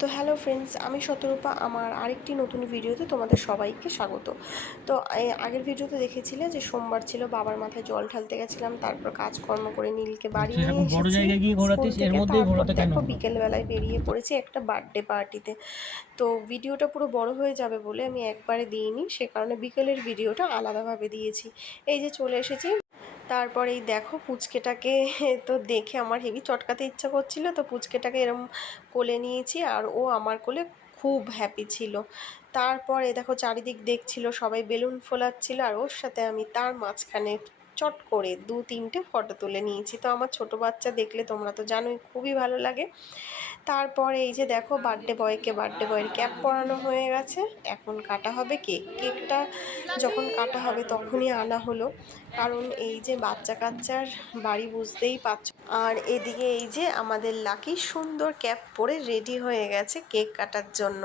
তো hello friends আমি শতরূপা আমার আরেকটি নতুন ভিডিওতে তোমাদের সবাইকে স্বাগত। তো আগের ভিডিওতে দেখেছিলে যে সোমবার ছিল বাবার মাথায় জল ঢালতে গেছিলাম তারপর কাজকর্ম করে নীলকে বাড়ি আচ্ছা, দেখো বিকেলবেলায় বেরিয়ে পড়েছি একটা বার্থডে পার্টিতে তো ভিডিওটা পুরো বড় হয়ে যাবে বলে আমি একবারে দিইনি সে কারণে বিকেলের ভিডিওটা আলাদাভাবে দিয়েছি। এই যে চলে এসেছি। তারপরে এই দেখো পুচকেটাকে তো দেখে আমার হেভি চটকাতে ইচ্ছা করছিল, তো পুচকেটাকে এরম কোলে নিয়েছি আর ও আমার কোলে খুব হ্যাপি ছিল। তারপরে দেখো চারিদিক দেখছিল, সবাই বেলুন ফোলাচ্ছিল আর ওর সাথে আমি তার মাঝখানে চট করে দু তিনটে ফটো তুলে নিয়েছি। তো আমার ছোট বাচ্চা দেখলে তোমরা তো জানোই খুবই ভালো লাগে। তারপরে এই যে দেখো বার্থডে বয়কে বার্থডে বয়ের ক্যাপ পরানো হয়ে গেছে। এখন কাটা হবে কেক কেকটা যখন কাটা হবে তখনই আনা হলো। কারণ এই যে বাচ্চা কাচ্চার বাড়ি বুঝতেই পারছ। আর এদিকে এই যে আমাদের লাকি সুন্দর ক্যাপ পরে রেডি হয়ে গেছে কেক কাটার জন্য।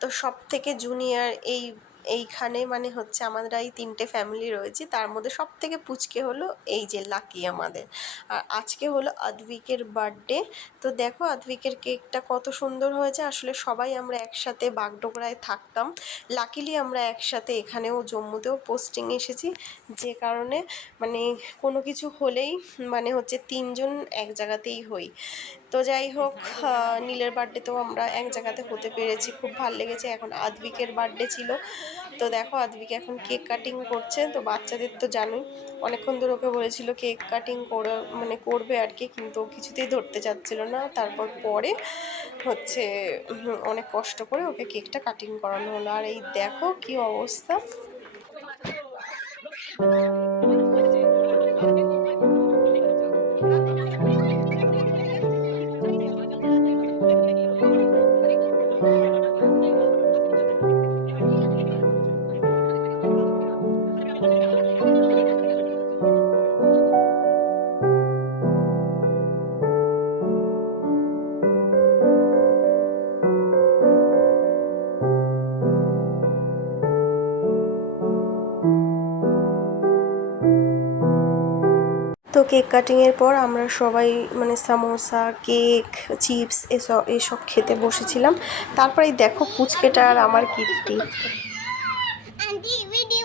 তো সব থেকে জুনিয়র এই এইখানে মানে হচ্ছে আমরা এই তিনটে ফ্যামিলি রয়েছি। তার মধ্যে সব থেকে পুচকে হলো এই যে লাকি আমাদের। আর আজকে হলো আদ্বিকের বার্থডে তো দেখো আদ্বিকের কেকটা কত সুন্দর হয়েছে। আসলে সবাই আমরা একসাথে বাগডোগরায় থাকতাম। লাকিলি আমরা একসাথে এখানেও জম্মুতেও পোস্টিং এসেছি। যে কারণে মানে কোনো কিছু হলেই মানে হচ্ছে তিনজন এক জায়গাতেই হই। তো যাই হোক নীলের বার্থডেতেও আমরা এক জায়গাতে হতে পেরেছি। খুব ভালো লেগেছে। এখন আদ্বিকের বার্থডে ছিল। তো দেখো, আদবিকে এখন কেক কাটিং করছে। তো বাচ্চাদের তো জানোই, অনেকক্ষণ ধরে ওকে বলেছিল কেক কাটিং করে মানে করবে আর কি, কিন্তু কিছুতেই ধরতে চাচ্ছিল না। তারপর পরে হচ্ছে অনেক কষ্ট করে ওকে কেকটা কাটিং করানো হলো। আর এই দেখো কি অবস্থা। তো কেক কাটিংয়ের পর আমরা সবাই মানে সামোসা কেক চিপস এসব এসব খেতে বসেছিলাম তারপরে এই দেখো পুচকেটা আর আমার কীর্তি आंटी वीडियो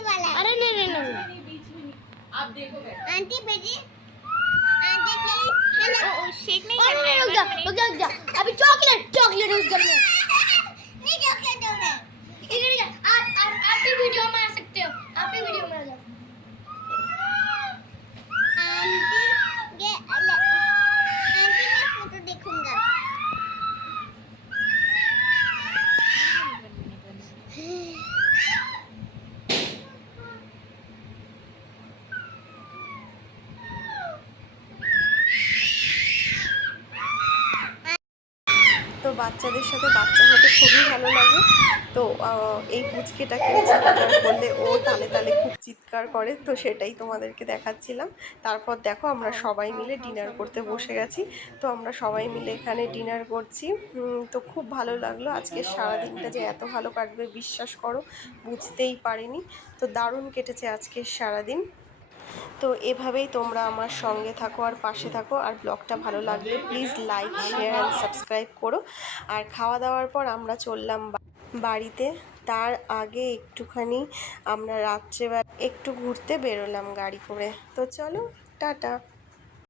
বাচ্চাদের সাথে বাচ্চা হতে খুবই ভালো লাগে। তো এই পুচকেটাকে চিৎকার করলে ও তালে তালে খুব চিৎকার করে, তো সেটাই তোমাদেরকে দেখাচ্ছিলাম। তারপর দেখো আমরা সবাই মিলে ডিনার করতে বসে গেছি। তো আমরা সবাই মিলে এখানে ডিনার করছি। তো খুব ভালো লাগল। আজকে সারাদিনটা যে এত ভালো কাটবে, বিশ্বাস করো, বুঝতেই পারিনি। তো দারুণ কেটেছে আজকের সারাদিন। তো এভাবেই তোমরা আমার সঙ্গে থাকো আর পাশে থাকো। আর ব্লগটা ভালো লাগলে please like share and subscribe করো। আর খাওয়া দাওয়ার পর আমরা চললাম বাড়িতে। তার আগে একটুখানি আমরা রাত্রেবেলা একটু ঘুরতে বেরোলাম গাড়ি করে। তো চলো, টাটা।